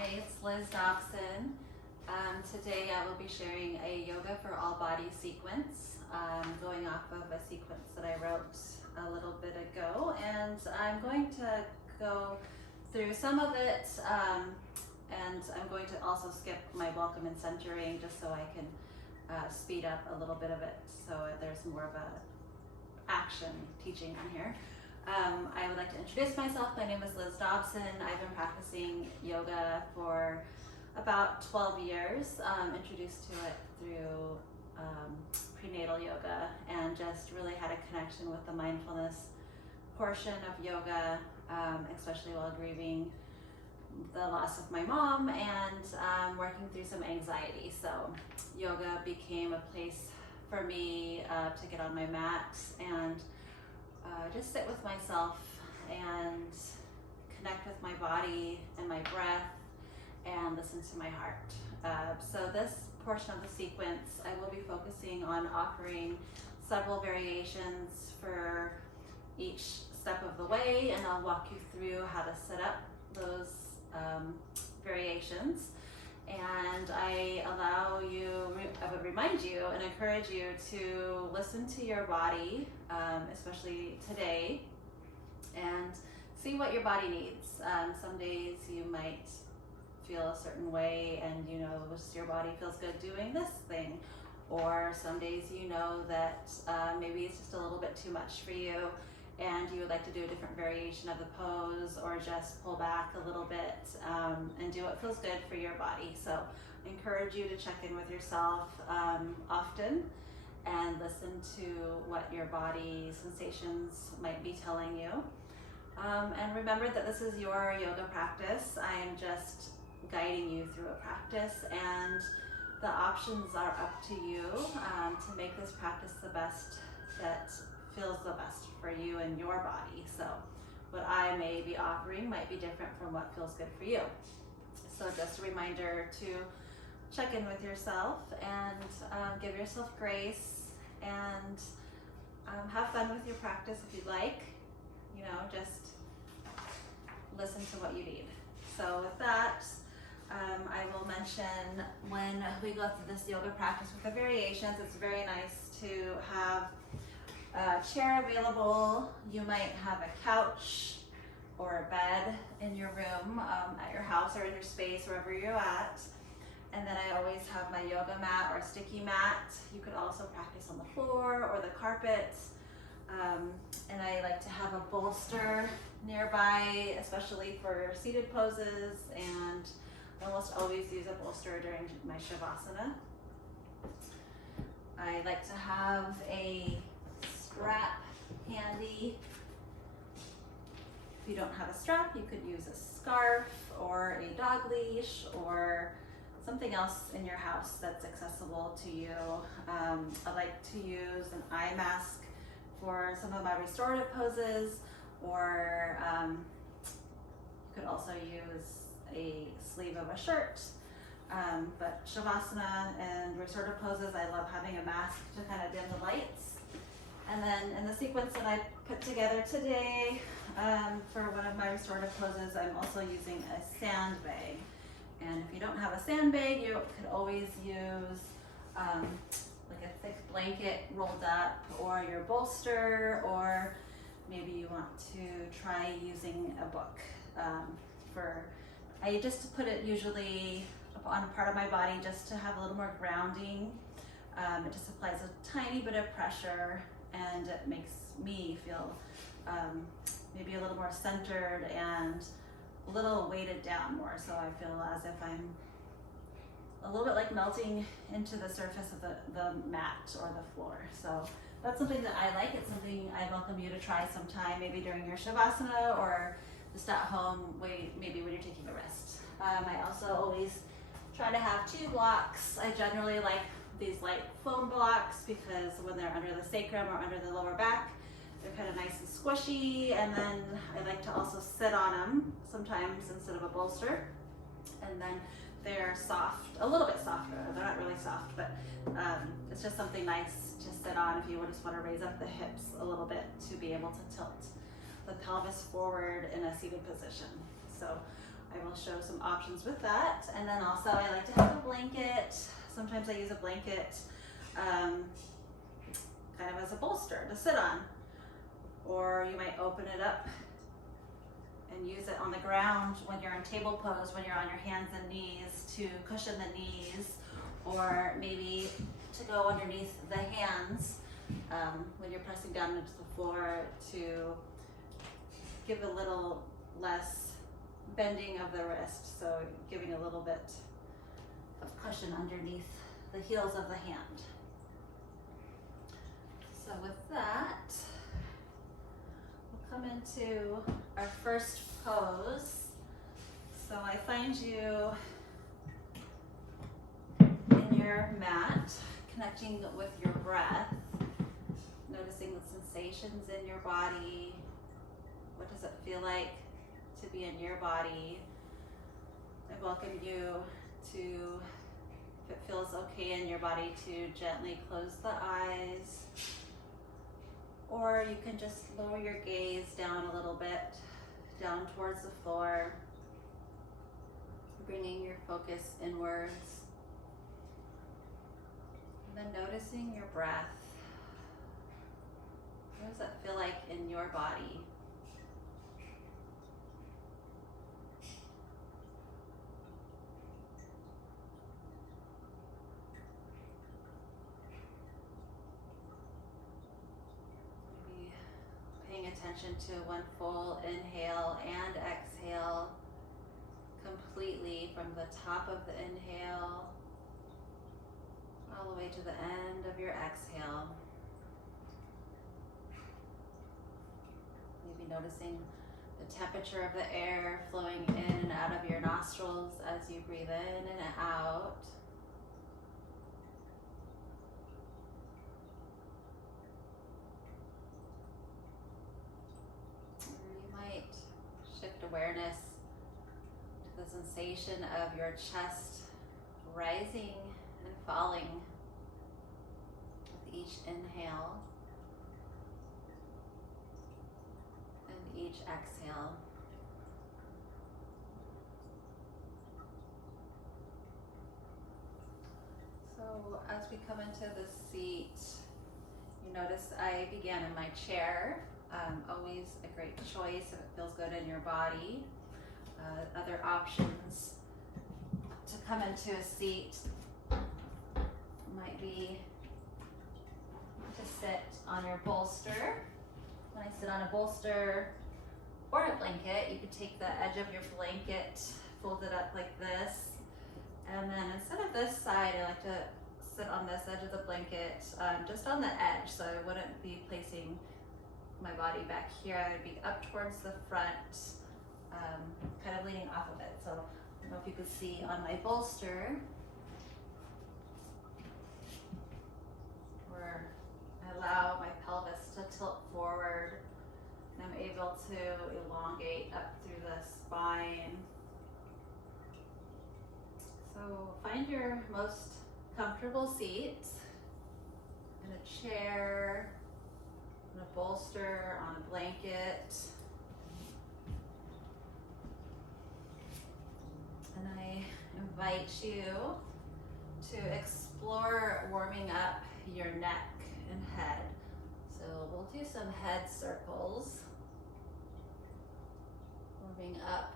Hi, it's Liz Dobson. Today I will be sharing a yoga for all body sequence, going off of a sequence that I wrote a little bit ago, and I'm going to go through some of it, and I'm going to also skip my welcome and centering just so I can speed up a little bit of it so there's more of a action teaching on here. I would like to introduce myself. My name is Liz Dobson. I've been practicing yoga for about 12 years, introduced to it through prenatal yoga, and just really had a connection with the mindfulness portion of yoga, especially while grieving the loss of my mom and working through some anxiety. So yoga became a place for me to get on my mat and just sit with myself and connect with my body and my breath and listen to my heart. So this portion of the sequence, I will be focusing on offering several variations for each step of the way, and I'll walk you through how to set up those variations. And I would remind you and encourage you to listen to your body, especially today, and see what your body needs. Some days you might feel a certain way and your body feels good doing this thing, or some days that maybe it's just a little bit too much for you and you would like to do a different variation of the pose, or just pull back a little bit and do what feels good for your body. So I encourage you to check in with yourself often and listen to what your body sensations might be telling you. And remember that this is your yoga practice. I am just guiding you through a practice, and the options are up to you to make this practice the best that feels the best for you and your body. So what I may be offering might be different from what feels good for you. So just a reminder to check in with yourself and give yourself grace, and have fun with your practice if you'd like. Just listen to what you need. So with that, I will mention when we go through this yoga practice with the variations, it's very nice to have a chair available. You might have a couch or a bed in your room, at your house or in your space, wherever you're at. And then I always have my yoga mat or a sticky mat. You could also practice on the floor or the carpet. And I like to have a bolster nearby, especially for seated poses, and I almost always use a bolster during my Shavasana. I like to have a strap handy. If you don't have a strap, you could use a scarf or a dog leash or something else in your house that's accessible to you. I like to use an eye mask for some of my restorative poses, or you could also use a sleeve of a shirt. But Shavasana and restorative poses, I love having a mask to kind of dim the lights. And then in the sequence that I put together today, for one of my restorative poses, I'm also using a sandbag. And if you don't have a sandbag, you could always use like a thick blanket rolled up, or your bolster, or maybe you want to try using a book. I just put it usually on part of my body just to have a little more grounding. It just applies a tiny bit of pressure, and it makes me feel maybe a little more centered and a little weighted down more. So I feel as if I'm a little bit like melting into the surface of the mat or the floor. So that's something that I like. It's something I welcome you to try sometime, maybe during your Shavasana or just at home, maybe when you're taking a rest. I also always try to have 2 blocks. I generally like these light foam blocks because when they're under the sacrum or under the lower back, they're kind of nice and squishy, and then I like to also sit on them sometimes instead of a bolster. And then they're soft, a little bit softer. They're not really soft, but it's just something nice to sit on if you just want to raise up the hips a little bit to be able to tilt the pelvis forward in a seated position. So I will show some options with that. And then also I like to have a blanket. Sometimes I use a blanket kind of as a bolster to sit on. Or you might open it up and use it on the ground when you're in table pose, when you're on your hands and knees to cushion the knees, or maybe to go underneath the hands when you're pressing down into the floor to give a little less bending of the wrist, so giving a little bit of cushion underneath the heels of the hand. So with that, we'll come into our first pose. So I find you in your mat, connecting with your breath, noticing the sensations in your body. What does it feel like to be in your body? I welcome you to, if it feels okay in your body, to gently close the eyes, or you can just lower your gaze down a little bit, down towards the floor, bringing your focus inwards, and then noticing your breath. What does that feel like in your body? Maybe paying attention to one full inhale and exhale, completely from the top of the inhale all the way to the end of your exhale. Maybe noticing the temperature of the air flowing in and out of your nostrils as you breathe in and out. Or you might shift awareness to the sensation of your chest rising and falling with each inhale and each exhale. So as we come into the seat, you notice I began in my chair. Always a great choice if it feels good in your body. Other options to come into a seat might be to sit on your bolster. When I sit on a bolster or a blanket, you could take the edge of your blanket, fold it up like this, and then instead of this side, I like to sit on this edge of the blanket, just on the edge, so I wouldn't be placing my body back here. I would be up towards the front, kind of leaning off of it. So I don't know if you could see on my bolster, where I allow my pelvis to tilt forward, and I'm able to elongate up through the spine. So find your most comfortable seat, in a chair, in a bolster, on a blanket. And I invite you to explore warming up your neck and head. So we'll do some head circles, warming up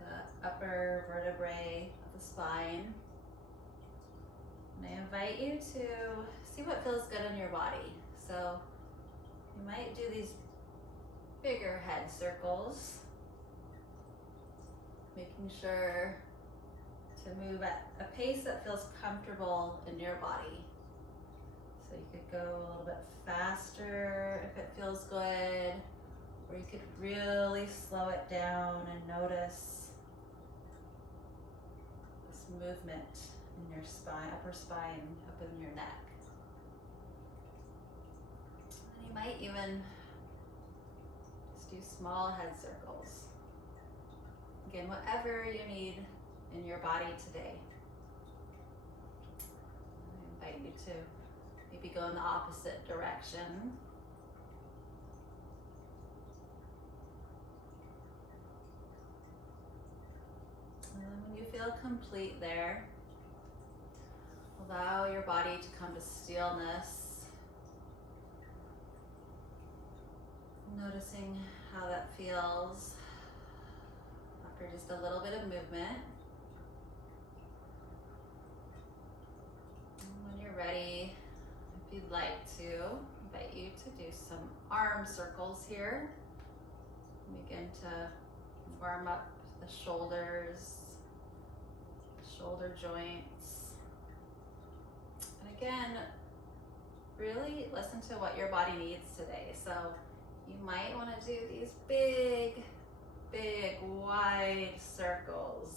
the upper vertebrae of the spine. And I invite you to see what feels good in your body. So you might do these bigger head circles, making sure to move at a pace that feels comfortable in your body. So you could go a little bit faster if it feels good, or you could really slow it down and notice this movement in your spine, upper spine, up in your neck. And you might even just do small head circles. Again, whatever you need in your body today. I invite you to maybe go in the opposite direction. feel complete there. Allow your body to come to stillness. Noticing how that feels after just a little bit of movement. And when you're ready, if you'd like to, I invite you to do some arm circles here. Begin to warm up the shoulders, shoulder joints. And again, really listen to what your body needs today. So you might want to do these big, wide circles.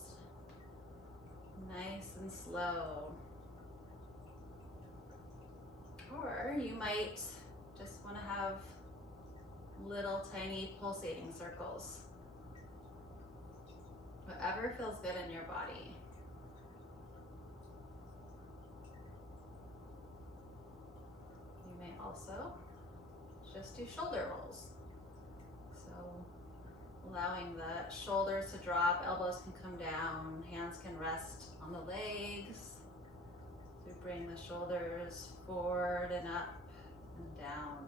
Nice and slow. Or you might just want to have little tiny pulsating circles. Whatever feels good in your body. You may also just do shoulder rolls. So allowing the shoulders to drop, elbows can come down, hands can rest on the legs. So bring the shoulders forward and up and down.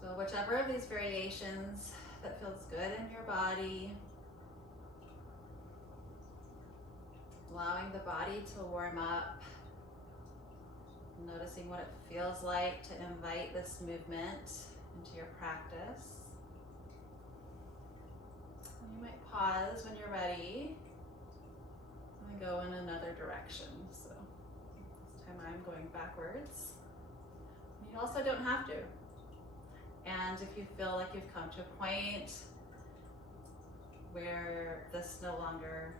So whichever of these variations that feels good in your body. Allowing the body to warm up. Noticing what it feels like to invite this movement into your practice. You might pause when you're ready and go in another direction. So this time I'm going backwards. You also don't have to. And if you feel like you've come to a point where this no longer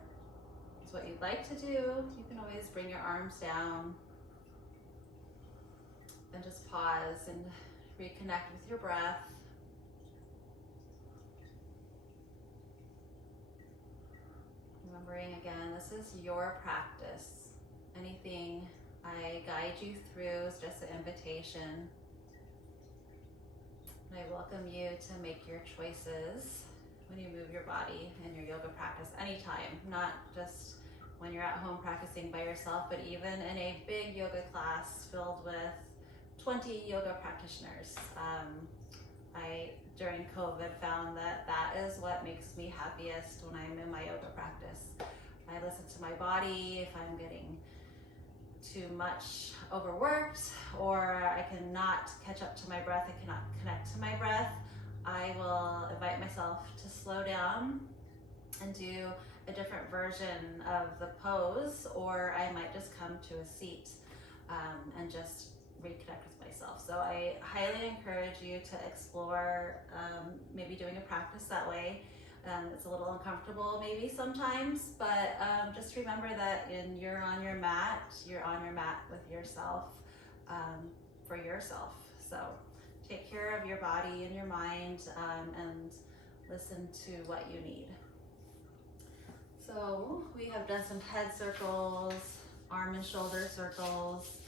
is what you'd like to do, you can always bring your arms down and just pause and reconnect with your breath. Remembering again, this is your practice. Anything I guide you through is just an invitation. And I welcome you to make your choices when you move your body in your yoga practice anytime, not just when you're at home practicing by yourself, but even in a big yoga class filled with 20 yoga practitioners. I, during COVID, found that that is what makes me happiest when I'm in my yoga practice. I listen to my body. If I'm getting too much overworked or I cannot catch up to my breath, I cannot connect to my breath, I will invite myself to slow down and do a different version of the pose, or I might just come to a seat and just reconnect with myself. So I highly encourage you to explore maybe doing a practice that way. It's a little uncomfortable maybe sometimes, but just remember that you're on your mat with yourself, for yourself. So take care of your body and your mind, and listen to what you need. So we have done some head circles, arm and shoulder circles,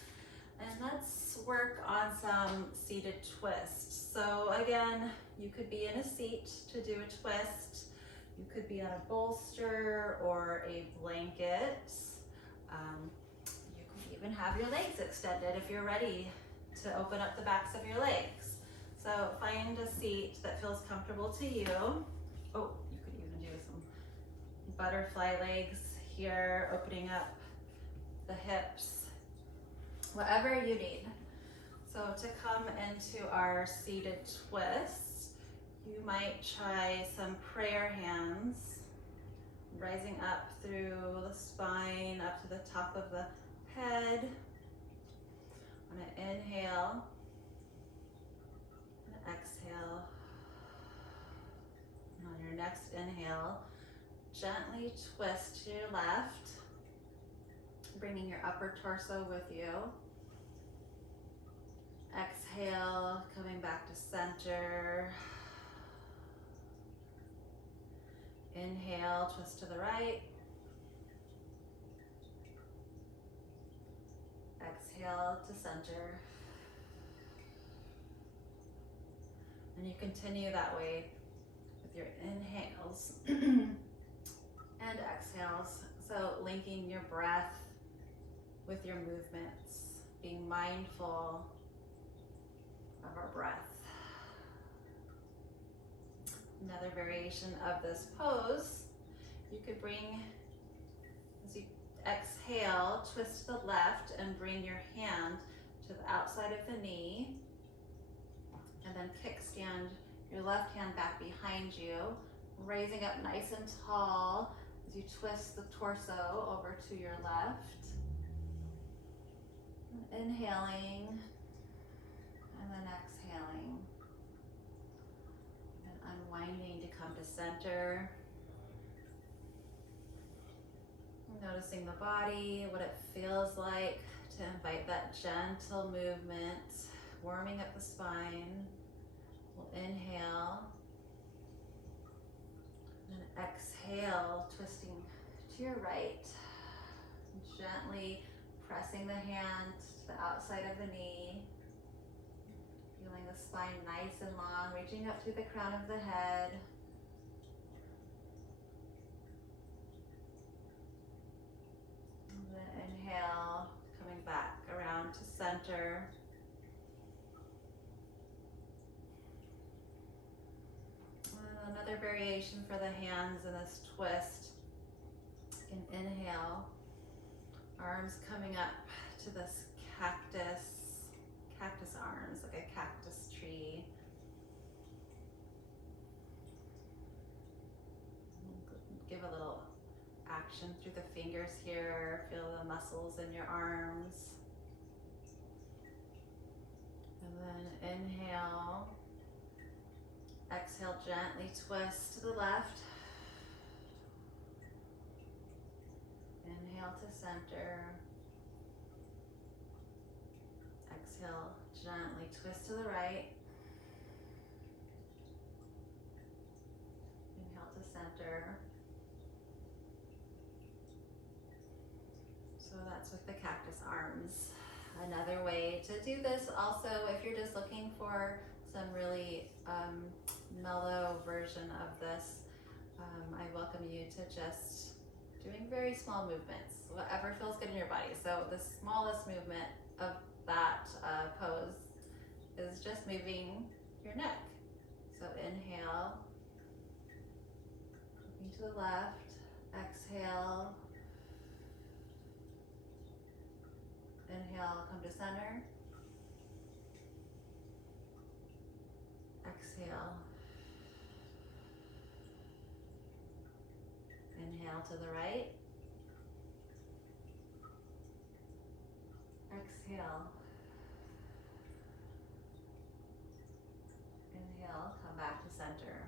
and let's work on some seated twists. So again, you could be in a seat to do a twist. You could be on a bolster or a blanket. You could even have your legs extended if you're ready to open up the backs of your legs. So find a seat that feels comfortable to you. Oh, you could even do some butterfly legs here, opening up the hips, whatever you need. So to come into our seated twist, you might try some prayer hands, rising up through the spine, up to the top of the head. On an inhale, and exhale. And on your next inhale, gently twist to your left, bringing your upper torso with you. Exhale, coming back to center. Inhale, twist to the right. Exhale to center. And you continue that way with your inhales and exhales. So linking your breath with your movements, being mindful of our breath. Another variation of this pose, you could bring, as you exhale, twist to the left and bring your hand to the outside of the knee, and then kickstand your left hand back behind you, raising up nice and tall as you twist the torso over to your left. Inhaling, and then exhaling. And unwinding to come to center. Noticing the body, what it feels like to invite that gentle movement, warming up the spine. We'll inhale. And exhale, twisting to your right. Gently pressing the hand to the outside of the knee. Feeling the spine nice and long, reaching up through the crown of the head. And then inhale, coming back around to center. And another variation for the hands in this twist. You can inhale, arms coming up to this cactus arms, like a cactus tree. Give a little action through the fingers here. Feel the muscles in your arms. And then inhale. Exhale, gently twist to the left. Inhale to center. Exhale, gently twist to the right. Inhale to center. So that's with the cactus arms. Another way to do this also, if you're just looking for some really mellow version of this, I welcome you to just doing very small movements, whatever feels good in your body. So the smallest movement of that pose is just moving your neck. So inhale, looking to the left, exhale, inhale, come to center, exhale, inhale to the right, exhale, inhale, come back to center.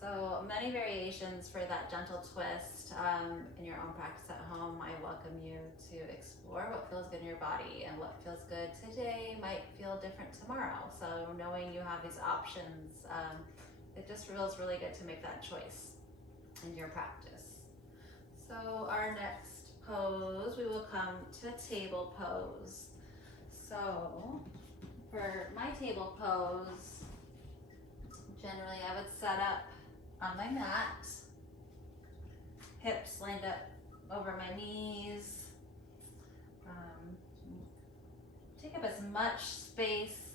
So many variations for that gentle twist in your own practice at home. I welcome you to explore what feels good in your body, and what feels good today might feel different tomorrow. So knowing you have these options, it just feels really good to make that choice in your practice. So our next pose, we will come to table pose. So for my table pose, generally I would set up on my mat, hips lined up over my knees. Take up as much space